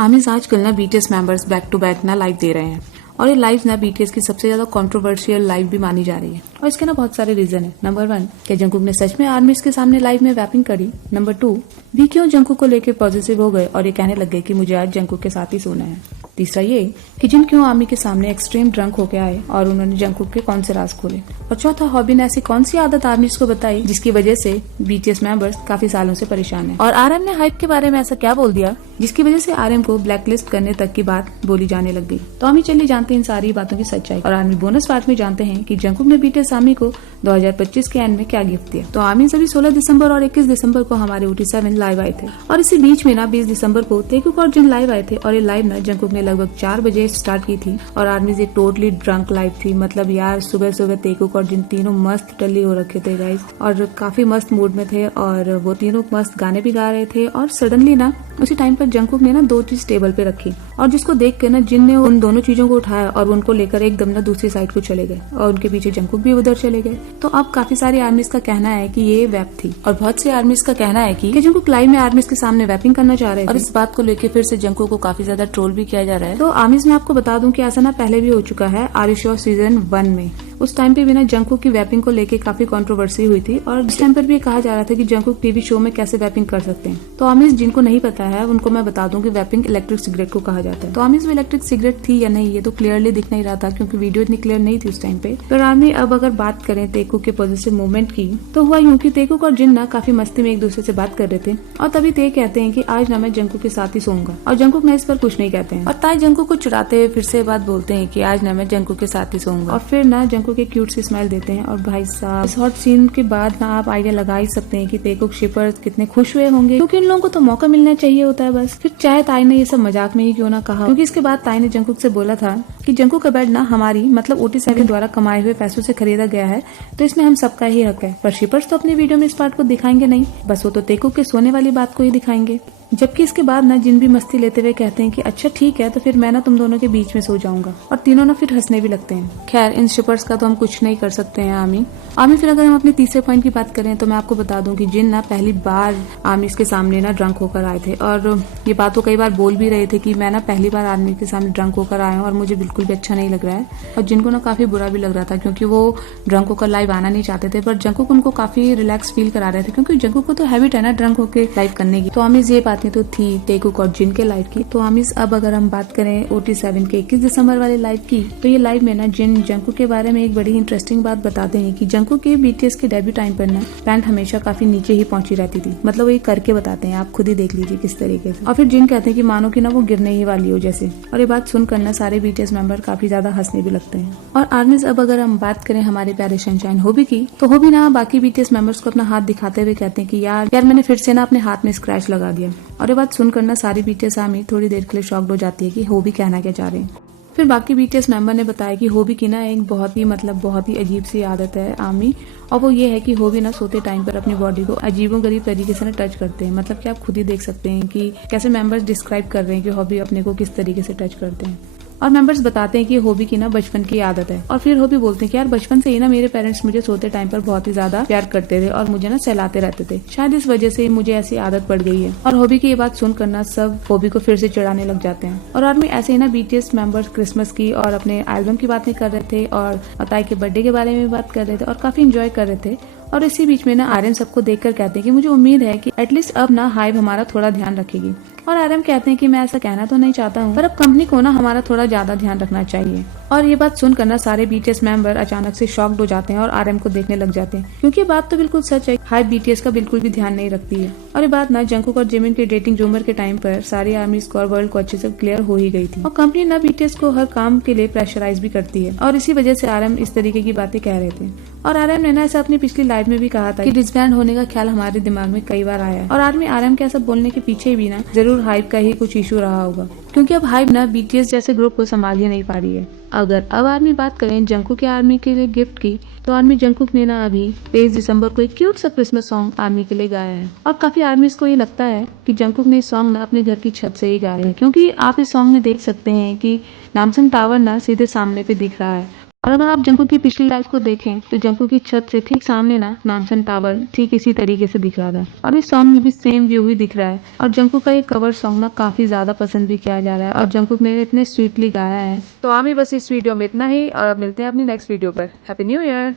आमिर आजकल ना BTS members back to back ना लाइव दे रहे हैं और ये लाइव ना बीटीएस की सबसे ज्यादा कंट्रोवर्शियल लाइव भी मानी जा रही है और इसके ना बहुत सारे रीजन है। नंबर 1, क्या जंकुक ने सच में आर्मीज के सामने लाइव में वैपिंग करी। नंबर 2, भी क्यों जंकुक को लेकर पॉजिटिव हो गए और ये कहने लग गए कि मुझे आज जंकुक के साथ ही सोना है। तीसरा ये कि जिन क्यों आर्मी के सामने एक्सट्रीम ड्रंक होके आए और उन्होंने जंकुक के कौन से राज खोले। और चौथा, हॉबी ने ऐसी कौन सी आदत आर्मीज को बताई जिसकी वजह से बीटीएस मेंबर्स काफी सालों से परेशान है। और आरएम ने हाइप के बारे में ऐसा क्या बोल दिया जिसकी वजह से आरएम को ब्लैकलिस्ट करने तक की बात बोली जाने लग गई। तो हम ही चलिए जानते हैं इन सारी बातों की सच्चाई। और आर्मी बोनस पार्ट में जानते हैं कि जंकुक ने बीटीएस आर्मी को 2025 के एंड में क्या गिफ्ट दिया। तो आर्मी सभी 16 दिसंबर और 21 दिसंबर को हमारे OT7 लाइव आए थे और इसी बीच में ना 20 दिसंबर को तेकुक और जिन लाइव आए थे और ये लाइव ना जंकुक ने लगभग 4 बजे स्टार्ट की थी और आर्मी से टोटली ड्रंक लाइव थी। मतलब यार सुबह सुबह तेकुक और जिन तीनों मस्त टल्ली हो रखे थे गाइस और काफी मस्त मूड में थे और वो तीनों मस्त गाने भी गा रहे थे। और सडनली ना उसी टाइम पर जंकुक ने ना 2 चीज टेबल पे रखी और जिसको देख के ना जिन ने उन दोनों चीजों को उठाया और उनको लेकर एकदम ना दूसरी साइड को चले गए और उनके पीछे जंकुक भी उधर चले गए। तो अब काफी सारी आर्मीज का कहना है कि ये वेप थी और बहुत से आर्मीज का कहना है कि जंकुक लाइव में आर्मीज के सामने वेपिंग करना चाह रहे थे और इस बात को लेकर फिर से जंकुक को काफी ज्यादा ट्रोल भी किया जा रहा है। तो आर्मीज में आपको बता दूं कि ऐसा ना पहले भी हो चुका है आर यू श्योर सीजन 1 में। उस टाइम पे भी ना जंकुक की वैपिंग को लेके काफी कंट्रोवर्सी हुई थी और इस टाइम पर भी कहा जा रहा था कि जंकुक टीवी शो में कैसे वैपिंग कर सकते हैं। तो आमिर जिनको नहीं पता है उनको मैं बता दूं कि वैपिंग इलेक्ट्रिक सिगरेट को कहा जाता है। तो आमिर वो इलेक्ट्रिक सिगरेट थी या नहीं ये तो क्लियरली दिख नहीं रहा था क्योंकि वीडियो इतनी क्लियर नहीं थी उस टाइम पे। पर आर्मी अब अगर बात करें तेकुक के पॉजिटिव मूवमेंट की तो हुआ यूं कि तेकुक और जिन ना काफी मस्ती में एक दूसरे से बात कर रहे थे और तभी ते कहते हैं कि आज ना मैं जंकुक के साथ ही सोऊंगा और जंकुक ना इस पर कुछ नहीं कहते हैं और ताई जंकुक को चुराते हुए फिर से बात बोलते हैं कि आज ना मैं जंकुक के साथ ही सोऊंगा और फिर ना जंकुक एक क्यूट सी स्माइल देते हैं। और भाई साहब इस हॉट सीन के बाद ना आप आइडिया लगा ही सकते हैं कि तेकुक शिपर्स कितने खुश हुए होंगे क्योंकि इन लोगों को तो मौका मिलना चाहिए होता है बस। फिर चाहे ताई ने ये सब मजाक में ही क्यों ना कहा क्योंकि इसके बाद ताई ने जंकुक से बोला था कि जंकुक का बेड ना हमारी मतलब OT7 द्वारा कमाए हुए पैसों से खरीदा गया है तो इसमें हम सबका ही हक है। पर शिपर्स तो अपनी वीडियो में इस पार्ट को दिखाएंगे नहीं, बस वो तो तेकुक के सोने वाली बात को ही दिखाएंगे। जबकि इसके बाद ना जिन भी मस्ती लेते हुए कहते हैं कि अच्छा ठीक है तो फिर मैं ना तुम दोनों के बीच में सो जाऊंगा और तीनों ना फिर हंसने भी लगते हैं। खैर इन शिपर्स का तो हम कुछ नहीं कर सकते हैं आर्मी फिर अगर हम अपने तीसरे पॉइंट की बात करें तो मैं आपको बता दूं कि जिन ना पहली बार आर्मी के सामने ना ड्रंक होकर आए थे और ये बात तो कई बार बोल भी रहे थे कि मैं ना पहली बार आर्मी के सामने ड्रंक होकर आया हूँ और मुझे बिल्कुल भी अच्छा नहीं लग रहा है। और जिनको ना काफी बुरा भी लग रहा था क्योंकि वो ड्रंक होकर लाइव आना नहीं चाहते थे पर जंकुक उनको काफी रिलैक्स फील करा रहे थे क्योंकि जंकुक को तो हैबिट है ना ड्रंक होकर लाइव करने की। तो आमिर ये बातें तो थी तेकुक और जिन के लाइव की। तो आमिर अब अगर हम बात करें OT7 के 21 दिसंबर वाले लाइव की तो ये लाइव में ना जिन जंकुक के बारे में एक बड़ी इंटरेस्टिंग बात बताते हैं कि जंकुक के BTS के डेब्यू टाइम पर ना पैंट हमेशा काफी नीचे ही पहुंची रहती थी। मतलब वो ये करके बताते हैं, आप खुद ही देख लीजिए किस तरीके से। और फिर जिन कहते हैं कि मानो कि ना वो गिरने ही वाली हो जैसे। और ये बात सुनकर ना सारे BTS मेंबर काफी ज्यादा हंसने भी लगते हैं। और आर्मीज अब अगर हम बात करें हमारे प्यारे सनशाइन होबी की तो होबी ना बाकी BTS मेंबर्स को अपना हाथ दिखाते हुए कहते हैं कि यार मैंने फिर से ना अपने हाथ में स्क्रैच लगा दिया। और ये बात सुनकर ना सारी BTS आर्मी थोड़ी देर के लिए शॉक्ड हो जाती है कि होबी कहना क्या चाह रहे हैं। फिर बाकी BTS मेंबर ने बताया कि होबी की ना एक बहुत ही अजीब सी आदत है आर्मी और वो ये है कि होबी ना सोते टाइम पर अपनी बॉडी को अजीबोगरीब तरीके से ना टच करते हैं। मतलब कि आप खुद ही देख सकते हैं कि कैसे मेंबर्स डिस्क्राइब कर रहे हैं कि होबी अपने को किस तरीके से टच करते हैं। और मेंबर्स बताते हैं कि होबी की ना बचपन की आदत है। और फिर होबी बोलते हैं कि यार बचपन से ही ना मेरे पेरेंट्स मुझे सोते टाइम पर बहुत ही ज्यादा प्यार करते थे और मुझे ना सहलाते रहते थे, शायद इस वजह से मुझे ऐसी आदत पड़ गई है। और होबी की ये बात सुनकर ना सब होबी को फिर से चिढ़ाने लग जाते हैं। और आर्मी ऐसे ही ना BTS मेंबर्स क्रिसमस की और अपने एल्बम की बातें कर रहे थे और ताई के बर्थडे के बारे में बात कर रहे थे और काफी इंजॉय कर रहे थे। और इसी बीच में ना आर्यन सबको देखकर कहते हैं कि मुझे उम्मीद है कि एटलीस्ट अब ना हाइव हमारा थोड़ा ध्यान रखेगी। और आर्यन कहते हैं कि मैं ऐसा कहना तो नहीं चाहता हूँ पर अब कंपनी को ना हमारा थोड़ा ज्यादा ध्यान रखना चाहिए। और ये बात सुनकर ना सारे BTS मेंबर अचानक से शॉक्ड हो जाते हैं और आर्यन को देखने लग जाते हैं क्योंकि ये बात तो बिल्कुल सच है, हाइव BTS का बिल्कुल भी ध्यान नहीं रखती है। और ये बात ना जंकुक और जिमिन के डेटिंग रूमर के टाइम पर सारी आर्मी स्कोर वर्ल्ड को अच्छे से क्लियर हो ही गई थी और कंपनी ना BTS को हर काम के लिए प्रेशराइज भी करती है और इसी वजह से आर्यन इस तरीके की बातें कह रहे थे। और आर्यन ने ना ऐसा अपनी पिछली लाइफ में भी कहा था कि डिसबैंड होने का ख्याल हमारे दिमाग में कई बार आया है। और आर्मी आर्यन के ऐसा बोलने के पीछे भी ना जरूर हाइव का ही कुछ इशू रहा होगा क्योंकि अब हाइव ना BTS जैसे ग्रुप को संभाल ही नहीं पा रही है। अगर अब आर्मी बात करें जंकुक के आर्मी के लिए गिफ्ट की तो आर्मी जंकुक ने ना अभी 23 दिसंबर को एक क्यूट सा क्रिसमस सॉन्ग आर्मी के लिए गाया है और काफी आर्मीज को ये लगता है कि जंकुक ने इस सॉन्ग ना अपने घर की छत से ही गाया है क्योंकि आप इस सॉन्ग में देख सकते हैं कि नामसंग टावर ना सीधे सामने पे दिख रहा है और अगर आप जंकुक की पिछली लाइफ को देखें तो जंकुक की छत से ठीक सामने ना नामसन टावर ठीक इसी तरीके से दिख रहा था और इस सॉन्ग में भी सेम व्यू ही दिख रहा है। और जंकुक का ये कवर सॉन्ग ना काफी ज्यादा पसंद भी किया जा रहा है और जंकुक ने इतने स्वीटली गाया है। तो आमी बस इस वीडियो में इतना ही और अब मिलते हैं अपनी नेक्स्ट वीडियो पर। Happy new year.